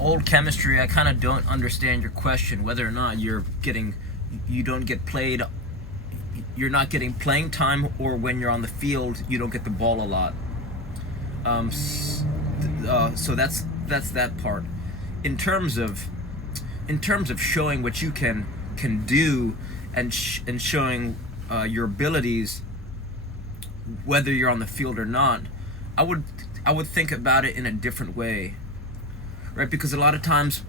old chemistry, I kind of don't understand your question, whether or not you don't get played, you're not getting playing time, or when you're on the field, you don't get the ball a lot. So that's that part. In terms of showing what you can do, and showing your abilities, whether you're on the field or not, I would think about it in a different way, right? Because a lot of times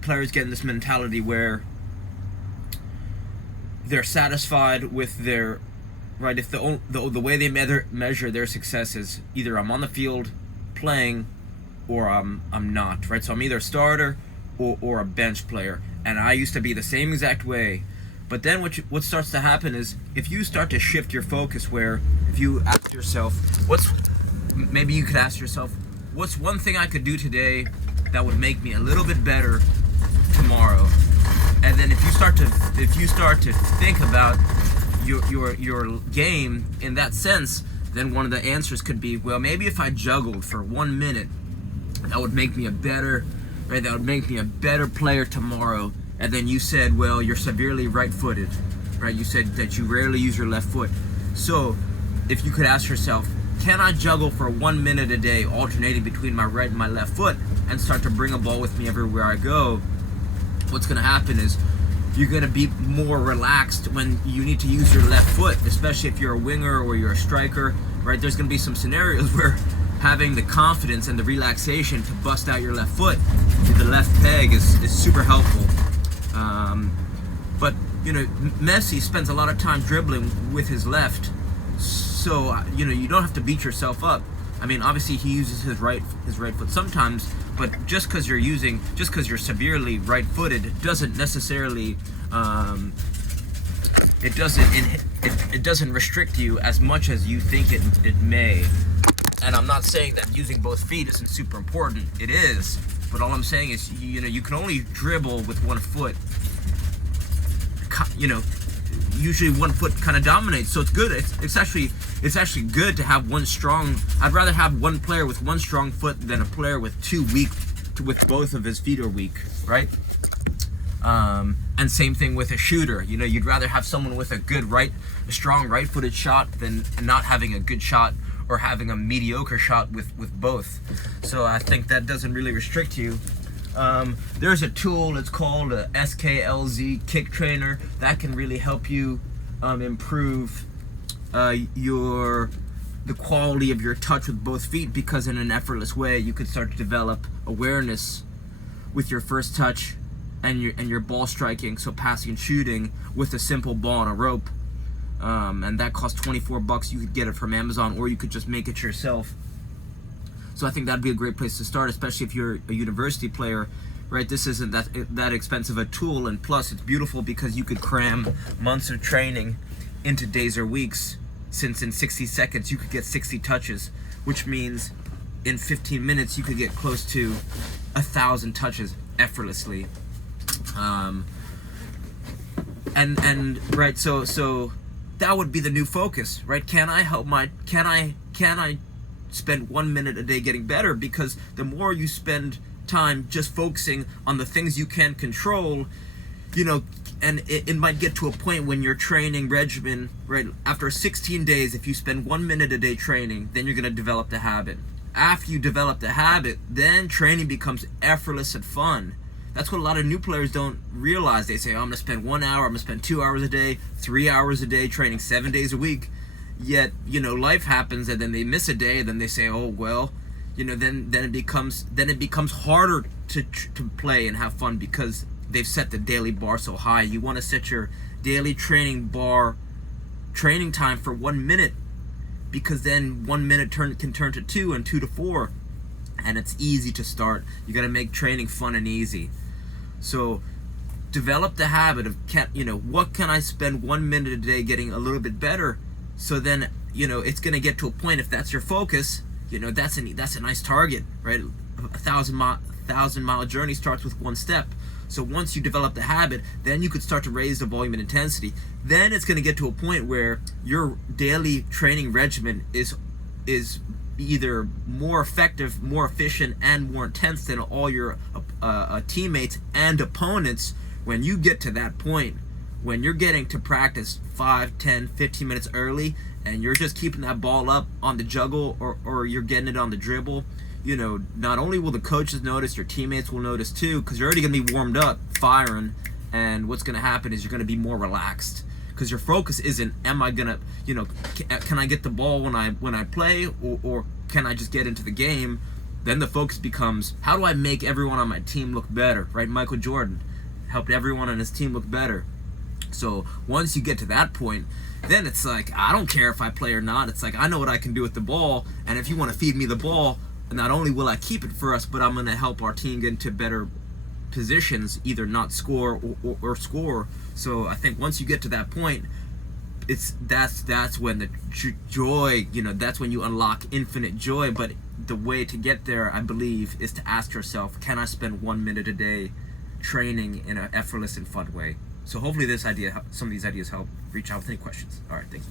players get in this mentality where they're satisfied with their, right, if the way they measure their success is either I'm on the field playing or I'm not, right? So I'm either a starter or a bench player, and I used to be the same exact way. But then what starts to happen is, if you start to shift your focus, where if you ask yourself, maybe you could ask yourself, what's one thing I could do today that would make me a little bit better tomorrow? And then if you start to think about your game in that sense, then one of the answers could be, well, maybe if I juggled for 1 minute, that would make me a better player tomorrow. And then you said, well, you're severely right-footed, right? You said that you rarely use your left foot. So if you could ask yourself, can I juggle for 1 minute a day, alternating between my right and my left foot, and start to bring a ball with me everywhere I go? What's going to happen is you're going to be more relaxed when you need to use your left foot, especially if you're a winger or you're a striker, right? There's going to be some scenarios where having the confidence and the relaxation to bust out your left foot, the left peg, is super helpful. But Messi spends a lot of time dribbling with his left, so you don't have to beat yourself up. I mean, obviously he uses his right foot sometimes, but just because you're severely right-footed doesn't necessarily it doesn't restrict you as much as you think it may. And I'm not saying that using both feet isn't super important. It is, but all I'm saying is you can only dribble with one foot. Usually one foot kind of dominates, so it's good. It's actually good to have one strong. I'd rather have one player with one strong foot than a player with with both of his feet are weak, right? And same thing with a shooter. You'd rather have someone with a strong right-footed shot than not having a good shot, or having a mediocre shot with both. So I think that doesn't really restrict you. There's a tool, it's called a SKLZ Kick Trainer, that can really help you improve the quality of your touch with both feet, because in an effortless way you could start to develop awareness with your first touch and your ball striking, so passing and shooting with a simple ball and a rope. And that costs $24. You could get it from Amazon, or you could just make it yourself. So I think that'd be a great place to start, especially if you're a university player, right? This isn't that expensive a tool, and plus it's beautiful because you could cram months of training into days or weeks, since in 60 seconds you could get 60 touches, which means in 15 minutes you could get close to 1,000 touches effortlessly. And right, so that would be the new focus, right? Can I spend 1 minute a day getting better? Because the more you spend time just focusing on the things you can control, and it might get to a point when your training regimen, right, after 16 days, if you spend 1 minute a day training, then you're going to develop the habit. After you develop the habit, then training becomes effortless and fun. That's what a lot of new players don't realize. They say, I'm going to spend 1 hour, I'm going to spend 2 hours a day, 3 hours a day, training 7 days a week. Yet, life happens, and then they miss a day, and then they say, oh, well, then it becomes harder to play and have fun, because they've set the daily bar so high. You want to set your daily training time for 1 minute, because then 1 minute can turn to 2, and 2 to 4, and it's easy to start. You got to make training fun and easy. So develop the habit of, what can I spend 1 minute a day getting a little bit better? So then, it's going to get to a point, if that's your focus, that's a nice target, right? A 1,000-mile journey starts with one step. So once you develop the habit, then you could start to raise the volume and intensity. Then it's going to get to a point where your daily training regimen is either more effective, more efficient, and more intense than all your teammates and opponents. When you get to that point, when you're getting to practice 5, 10, 15 minutes early, and you're just keeping that ball up on the juggle, or you're getting it on the dribble, you know, not only will the coaches notice, your teammates will notice too, because you're already going to be warmed up, firing, and what's going to happen is you're going to be more relaxed. Because your focus isn't, am I gonna, you know, can I get the ball when I play, or can I just get into the game? Then the focus becomes, how do I make everyone on my team look better, right? Michael Jordan helped everyone on his team look better. So once you get to that point, then it's like, I don't care if I play or not. It's like, I know what I can do with the ball, and if you want to feed me the ball, not only will I keep it for us, but I'm going to help our team get into better positions, either not score or score. So I think once you get to that point, that's when the joy, you know, that's when you unlock infinite joy. But the way to get there, I believe, is to ask yourself, can I spend 1 minute a day training in an effortless and fun way? So hopefully some of these ideas help. Reach out with any questions. All right, thanks.